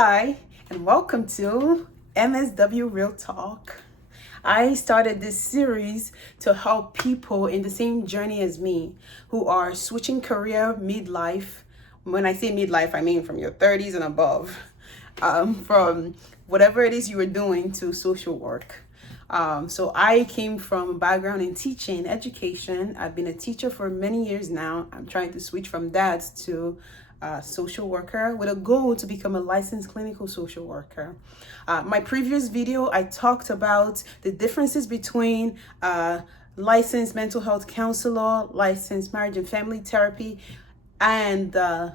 Hi, and welcome to MSW Real Talk. I started this series to help people in the same journey as me who are switching career midlife. When I say midlife, I mean from your 30s and above, from whatever it is you were doing to social work. So I came from a background in teaching, education. I've been a teacher for many years now. I'm trying to switch from that to social worker with a goal to become a licensed clinical social worker. My previous video, I talked about the differences between licensed mental health counselor, licensed marriage and family therapy, and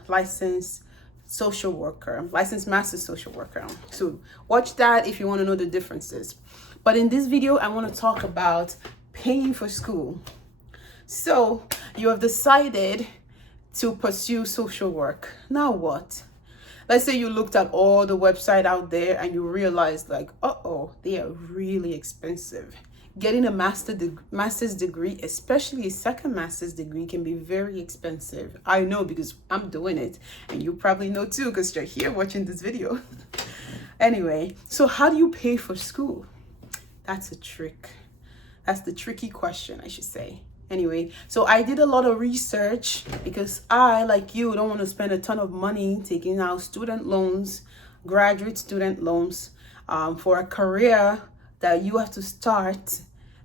licensed social worker, licensed master social worker. So watch that if you want to know the differences. But in this video, I want to talk about paying for school. So you have decided to pursue social work. Now what? Let's say you looked at all the website out there and you realized like, they are really expensive. Getting a master's degree, especially a second master's degree, can be very expensive. I know because I'm doing it, and you probably know too because you're here watching this video. Anyway, so how do you pay for school? That's a trick. That's the tricky question, I should say. Anyway, so I did a lot of research because I, like you, don't want to spend a ton of money taking out student loans, graduate student loans, for a career that you have to start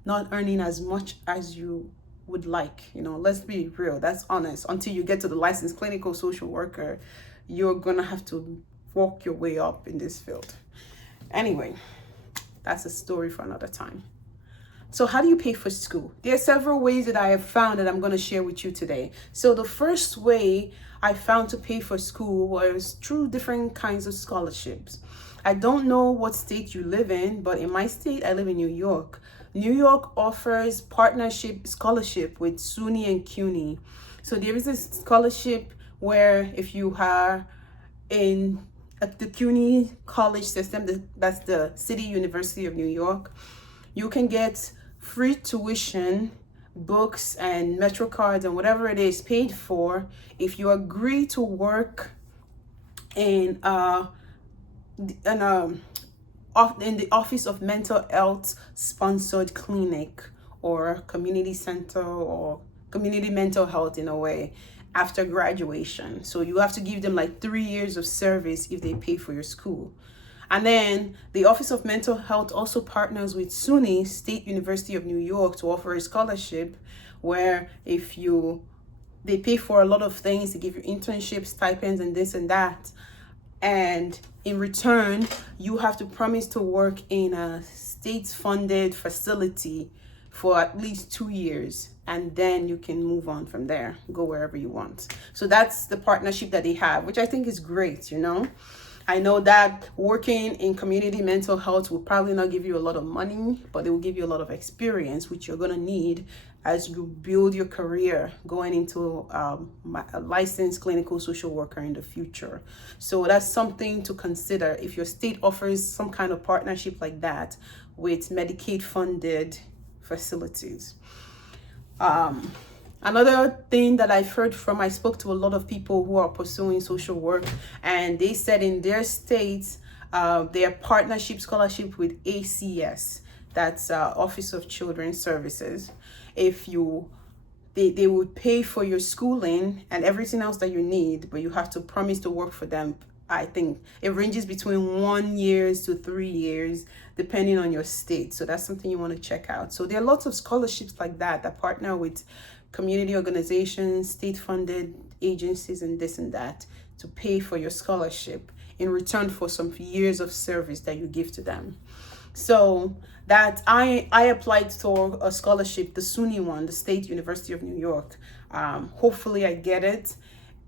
not earning as much as you would like. Let's be real. That's honest. Until you get to the licensed clinical social worker, you're going to have to walk your way up in this field. Anyway, that's a story for another time. So how do you pay for school? There are several ways that I have found that I'm going to share with you today. So the first way I found to pay for school was through different kinds of scholarships. I don't know what state you live in, but in my state, I live in New York. New York offers partnership scholarship with SUNY and CUNY. So there is a scholarship where if you are in the CUNY college system, that's the City University of New York, you can get free tuition, books, and Metro cards and whatever it is paid for if you agree to work in the Office of Mental Health sponsored clinic or community center or community mental health in a way after graduation. So you have to give them like 3 years of service if they pay for your school. And then the Office of Mental Health also partners with SUNY, State University of New York, to offer a scholarship where they pay for a lot of things. They give you internships, stipends, and this and that. And in return, you have to promise to work in a state-funded facility for at least 2 years. And then you can move on from there, go wherever you want. So that's the partnership that they have, which I think is great, I know that working in community mental health will probably not give you a lot of money, but it will give you a lot of experience, which you're going to need as you build your career going into a licensed clinical social worker in the future. So that's something to consider if your state offers some kind of partnership like that with Medicaid funded facilities. Another thing that I've heard from, I spoke to a lot of people who are pursuing social work, and they said in their states, their partnership scholarship with ACS, that's Office of Children's Services. They would pay for your schooling and everything else that you need, but you have to promise to work for them. I think it ranges between 1 year to 3 years, depending on your state. So that's something you want to check out. So there are lots of scholarships like that partner with community organizations, state-funded agencies, and this and that to pay for your scholarship in return for some years of service that you give to them. So that I applied for a scholarship, the SUNY one, the State University of New York. Hopefully I get it.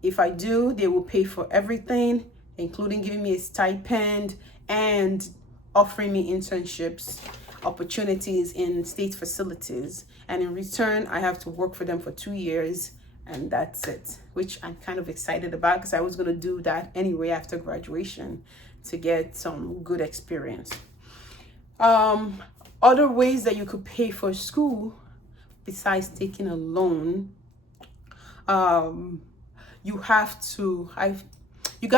If I do, they will pay for everything, including giving me a stipend and offering me internships opportunities in state facilities, and in return I have to work for them for 2 years, and that's it, which I'm kind of excited about because I was going to do that anyway after graduation to get some good experience. Other ways that you could pay for school besides taking a loan, you got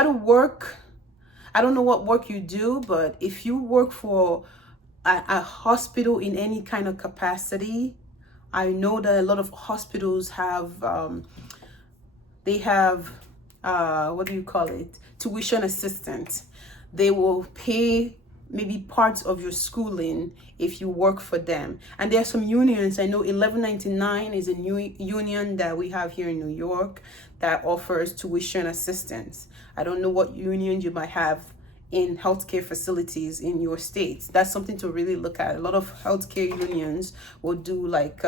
to work I don't know what work you do, but if you work for a hospital in any kind of capacity, I know that a lot of hospitals have they have what do you call it, tuition assistance. They will pay maybe parts of your schooling if you work for them. And there are some unions. I know 1199 is a new union that we have here in New York that offers tuition assistance. I don't know what union you might have in healthcare facilities in your states. That's something to really look at. A lot of healthcare unions will do like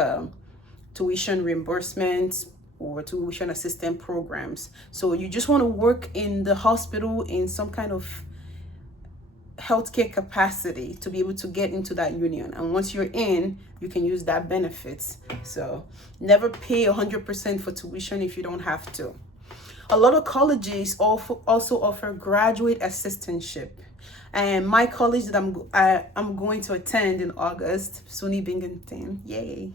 tuition reimbursements or tuition assistance programs. So you just want to work in the hospital in some kind of healthcare capacity to be able to get into that union. And once you're in, you can use that benefits. So never pay 100% for tuition if you don't have to. A lot of colleges also offer graduate assistantship. And my college that I'm going to attend in August, SUNY Binghamton, yay,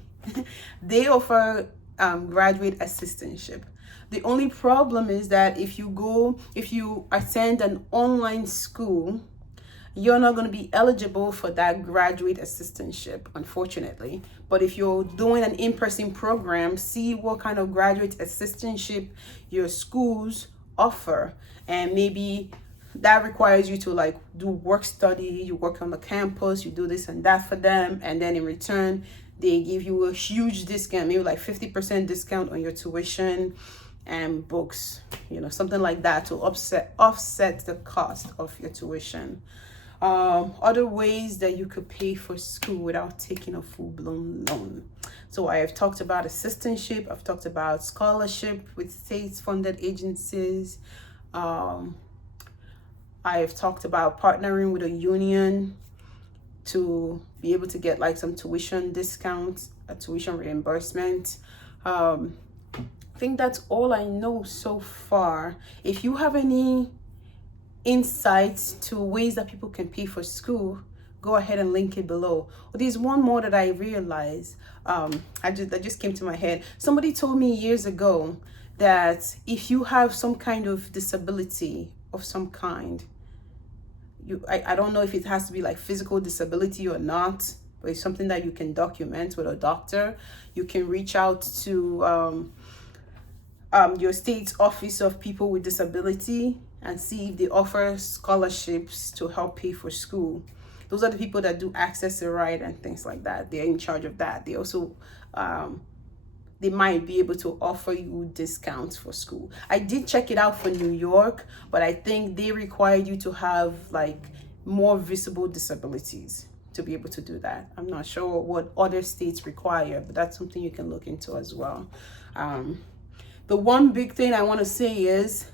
they offer graduate assistantship. The only problem is that if you attend an online school, you're not going to be eligible for that graduate assistantship, unfortunately. But if you're doing an in-person program, see what kind of graduate assistantship your schools offer. And maybe that requires you to like do work study, you work on the campus, you do this and that for them. And then in return, they give you a huge discount, maybe like 50% discount on your tuition and books, something like that to offset the cost of your tuition. Other ways that you could pay for school without taking a full-blown loan. So I have talked about assistantship. I've talked about scholarship with state-funded agencies. I have talked about partnering with a union to be able to get like some tuition discounts, a tuition reimbursement. I think that's all I know so far. If you have any insights to ways that people can pay for school, go ahead and link it below. Well, there's one more that I realized. That just came to my head. Somebody told me years ago that if you have some kind of disability of some kind, I don't know if it has to be like physical disability or not, but it's something that you can document with a doctor. You can reach out to your state's office of people with disability and see if they offer scholarships to help pay for school. Those are the people that do Access to Right and things like that. They're in charge of that. They also they might be able to offer you discounts for school. I did check it out for New York, but I think they require you to have like more visible disabilities to be able to do that. I'm not sure what other states require, but that's something you can look into as well. The one big thing I want to say is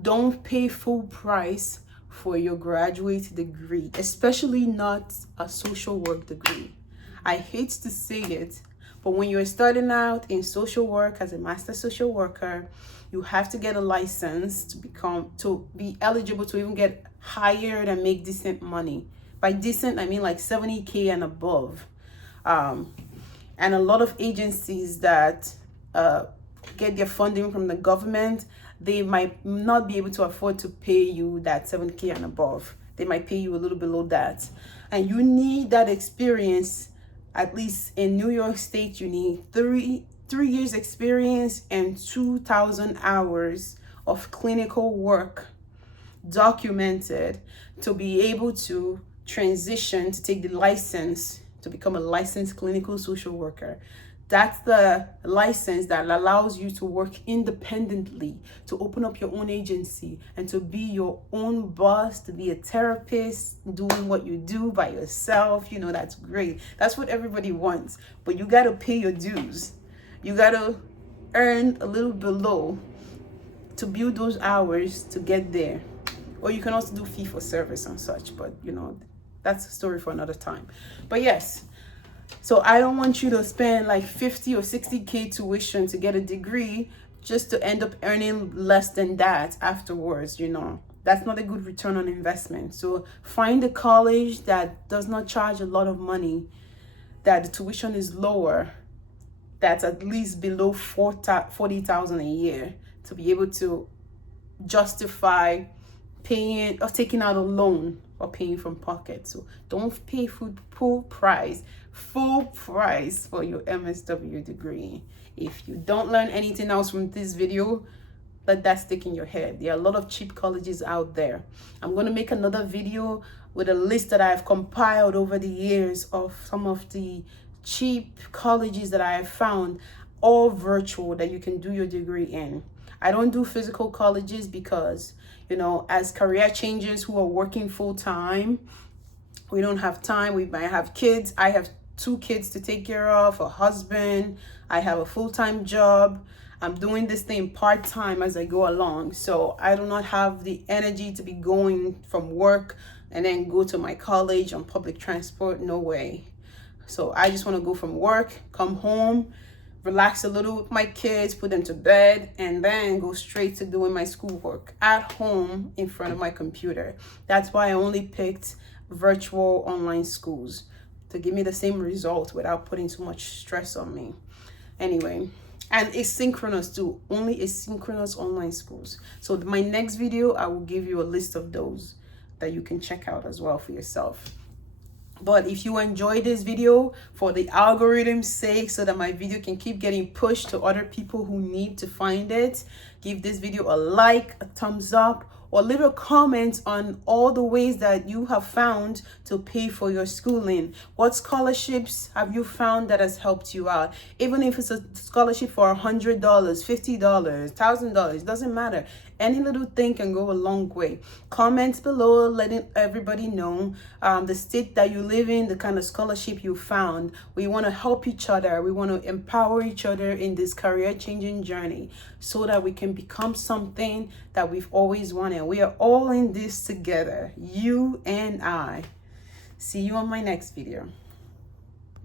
don't pay full price for your graduate degree, especially not a social work degree. I hate to say it, but when you're starting out in social work as a master social worker, you have to get a license to be eligible to even get hired and make decent money. By decent, I mean like 70K and above. And a lot of agencies that get their funding from the government, they might not be able to afford to pay you that 7K and above. They might pay you a little below that. And you need that experience. At least in New York State, you need three years experience and 2,000 hours of clinical work documented to be able to transition to take the license to become a licensed clinical social worker. That's the license that allows you to work independently, to open up your own agency and to be your own boss, to be a therapist, doing what you do by yourself. That's great. That's what everybody wants. But you got to pay your dues. You got to earn a little below to build those hours to get there. Or you can also do fee for service and such. But, that's a story for another time. But yes. So I don't want you to spend like 50 or 60K tuition to get a degree just to end up earning less than that afterwards, That's not a good return on investment. So find a college that does not charge a lot of money, that the tuition is lower, that's at least below $40,000 a year to be able to justify paying or taking out a loan or paying from pocket. So don't pay full price for your MSW degree. If you don't learn anything else from this video, let that stick in your head. There are a lot of cheap colleges out there. I'm going to make another video with a list that I've compiled over the years of some of the cheap colleges that I have found, all virtual, that you can do your degree in. I don't do physical colleges because, you know, as career changers who are working full time, we don't have time. We might have kids. I have 2 kids to take care of, a husband. I have a full-time job. I'm doing this thing part-time as I go along. So I do not have the energy to be going from work and then go to my college on public transport. No way. So I just want to go from work, come home, relax a little with my kids, put them to bed, and then go straight to doing my schoolwork at home in front of my computer. That's why I only picked virtual online schools, to give me the same result without putting too much stress on me. Anyway, and asynchronous too, only asynchronous online schools. So my next video, I will give you a list of those that you can check out as well for yourself. But if you enjoyed this video, for the algorithm's sake, so that my video can keep getting pushed to other people who need to find it, give this video a like, a thumbs up, or leave a comment on all the ways that you have found to pay for your schooling. What scholarships have you found that has helped you out? Even if it's a scholarship for $100, $50, $1,000, doesn't matter. Any little thing can go a long way. Comments below letting everybody know the state that you live in, the kind of scholarship you found. We want to help each other. We want to empower each other in this career-changing journey so that we can become something that we've always wanted. We are all in this together, you and I. See you on my next video.